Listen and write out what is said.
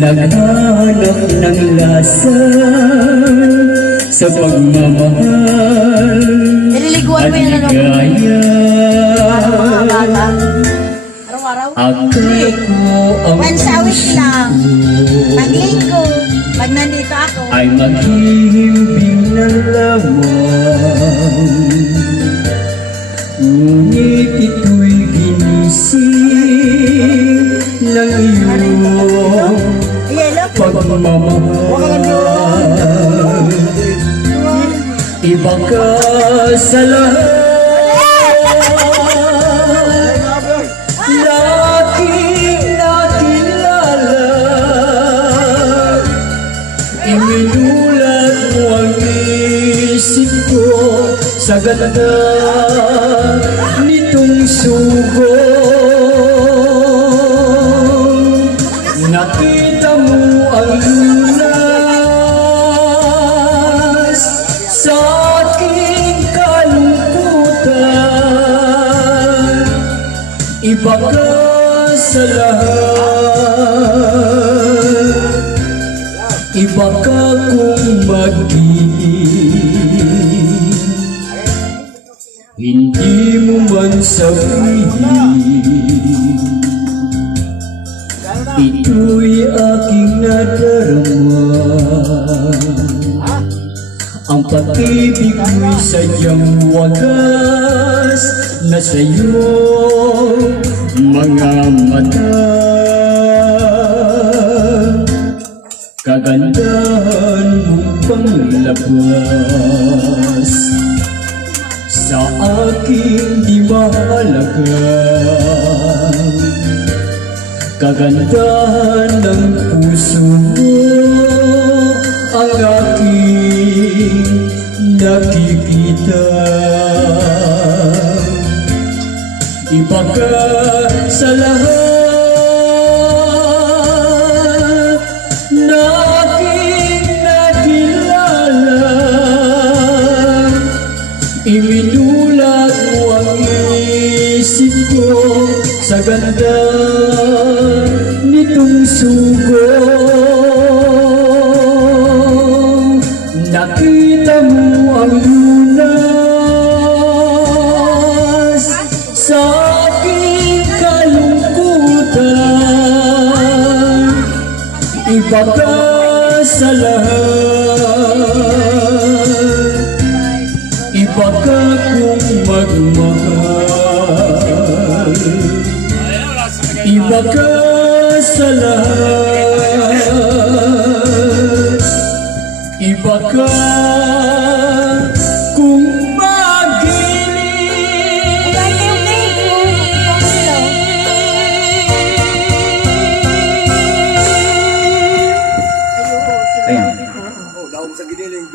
Naghanap ng lasa sa pagmamahal Nililiguan at mo yan ano? ligaya. Mga bata. Araw-araw? Ako ang Once a week lang. puso Paglinggo. Pag nandito ako. ay maghihimbing Yelo. pagmamahal. Iba ka sa lahat. Laking nakilala. Iminulat mo ang isip ko sa ganda nitong sugo. Iba ka sa lahat. Iba ka kung mag-ibig Hindi mo man sabihin nadarama Ang pag-ibig ko'y sadyang wagas Na sa'yo mga mata Kagandahan mong panglabas Sa aking di mahalaga Kagandahan ng puso mo Ang aking nakikita. Iba ka sa lahat na aking nakilala. Iminulat mo ang isip ko sa ganda nitong sugo. Nakita mo ang lunas sa aking kalungkutan. Iba ka ka sa lahat. Iba ka kung. Oh, daw sa giniling.